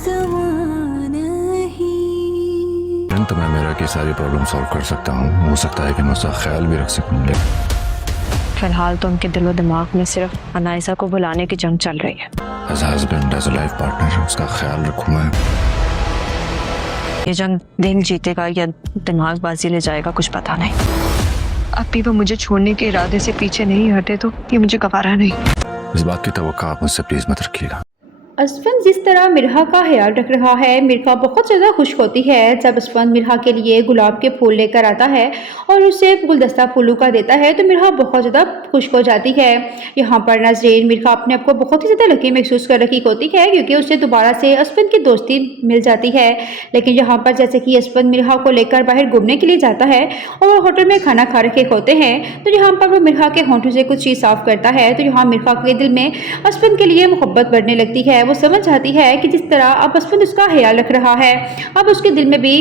तो मैं मेरा की सारी प्रॉब्लम सॉल्व कर सकता हूँ, हो सकता है कि मैं उसका ख्याल भी रख सकूँ। फिलहाल तो उनके दिलो दिमाग में सिर्फ अनाइसा को बुलाने की जंग चल रही है। As husband, as a life partner उसका ख्याल रखूँ मैं। ये जंग दिल जीतेगा या दिमाग बाजी ले जाएगा कुछ पता नहीं। अब भी वो मुझे छोड़ने के इरादे से पीछे नहीं हटे तो ये मुझे गवारा नहीं। इस बात की तवक्को आप मुझसे प्लीज मत रखिएगा। असफन जिस तरह मिरहा का ख्याल रख रहा है, मिरहा बहुत ज़्यादा खुश होती है जब असफन मिरहा के लिए गुलाब के फूल लेकर आता है और उसे गुलदस्ता फूलों का देता है तो मिरहा बहुत ज़्यादा खुश हो जाती है। यहाँ पर नाज़रीन, मिरहा अपने आप को बहुत ही ज़्यादा लकी महसूस कर रही होती है क्योंकि उसे दोबारा से असफन की दोस्ती मिल जाती है। लेकिन यहाँ पर जैसे कि असफन मिरहा को लेकर बाहर घूमने के लिए जाता है और होटल में खाना खा रखे होते हैं तो यहाँ पर वो मिरहा के होंठों से कुछ चीज़ साफ करता है तो यहाँ मिरहा के दिल में असफन के लिए मोहब्बत बढ़ने लगती है। वो समझ जाती है कि जिस तरह अब असफन उसका ख्याल रख रहा है, अब उसके दिल में भी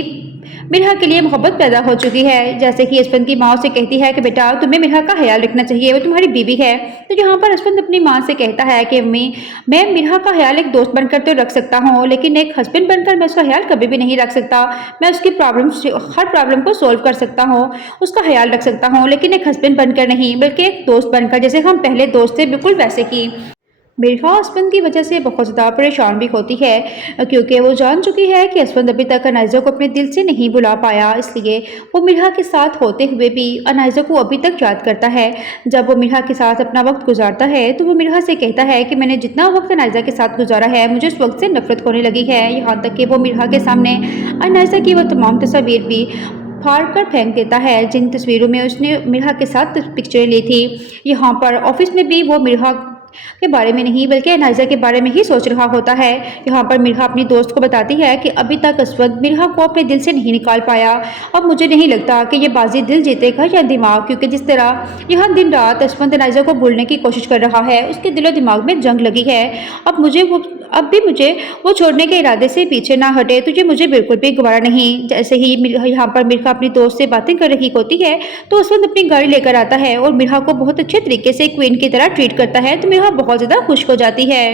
मिरहा के लिए मोहब्बत पैदा हो चुकी है। जैसे कि असफन की माँ से कहती है कि बेटा तुम्हें मिरहा का ख्याल रखना चाहिए, वो तुम्हारी बीवी है। तो यहाँ पर असफन अपनी माँ से कहता है कि अम्मी, मैं मिरहा का ख्याल एक दोस्त बनकर तो रख सकता हूँ लेकिन एक हस्बैंड बनकर मैं उसका ख्याल कभी भी नहीं रख सकता। मैं उसकी हर प्रॉब्लम को सोल्व कर सकता हूँ, उसका ख्याल रख सकता हूँ, लेकिन एक हस्बैंड बनकर नहीं बल्कि एक दोस्त बनकर, जैसे हम पहले दोस्त थे बिल्कुल वैसे ही। मिरहा असफन की वजह से बहुत ज़्यादा परेशान भी होती है क्योंकि वो जान चुकी है कि असफन अभी तक अनाइज़ा को अपने दिल से नहीं बुला पाया, इसलिए वो मिरहा के साथ होते हुए भी अनाइज़ा को अभी तक याद करता है। जब वो मिरहा के साथ अपना वक्त गुजारता है तो वो मिरहा से कहता है कि मैंने जितना वक्त अनाइज़ा के साथ गुजारा है मुझे उस वक्त से नफरत होने लगी है। यहाँ तक कि वो मिरहा के सामने अनाइज़ा की वो तमाम तस्वीर भी फाड़ कर फेंक देता है जिन तस्वीरों में उसने मिरहा के साथ पिक्चरें ली थी। यहाँ पर ऑफिस में भी वो मिरहा के बारे में नहीं बल्कि अनाइज़ा के बारे में ही सोच रहा होता है। यहाँ पर मिरहा अपनी दोस्त को बताती है कि अभी तक असफन मिरहा को अपने दिल से नहीं निकाल पाया। अब मुझे नहीं लगता कि ये बाजी दिल जीतेगा या दिमाग, क्योंकि जिस तरह यहाँ दिन रात असफन अनाइज़ा को भूलने की कोशिश कर रहा है उसके दिलो दिमाग में जंग लगी है। अब भी मुझे वो छोड़ने के इरादे से पीछे ना हटे तो ये मुझे बिल्कुल भी गवारा नहीं। जैसे ही यहाँ पर मिरहा अपनी दोस्त से बातें कर रही होती है तो असफन अपनी गाड़ी लेकर आता है और मिरहा को बहुत अच्छे तरीके से क्वीन की तरह ट्रीट करता है तो मिरहा बहुत ज़्यादा खुश हो जाती है।